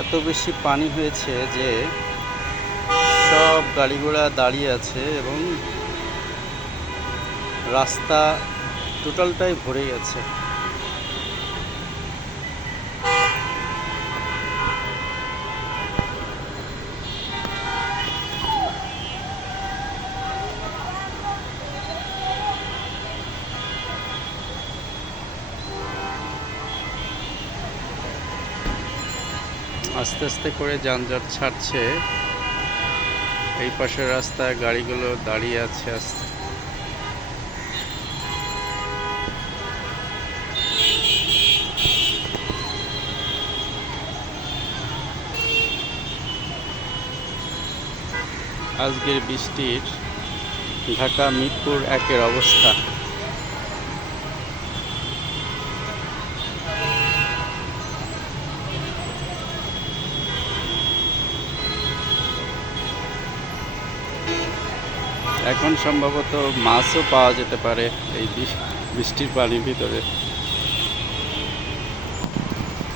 এত বেশি পানি হয়েছে যে সব গাড়ি ঘোড়া দাঁড়িয়ে আছে এবং রাস্তা টোটালটাই ভরে গেছে। আস্তে আস্তে করে যানজট ছাড়ছে। এই পাশের রাস্তায় গাড়িগুলো দাঁড়িয়ে আছে আস্তে। আজকের বৃষ্টির ঢাকা মিরপুর একের অবস্থা। এখন সম্ভবত মাছও পাওয়া যেতে পারে এই বৃষ- বৃষ্টির পানির ভিতরে।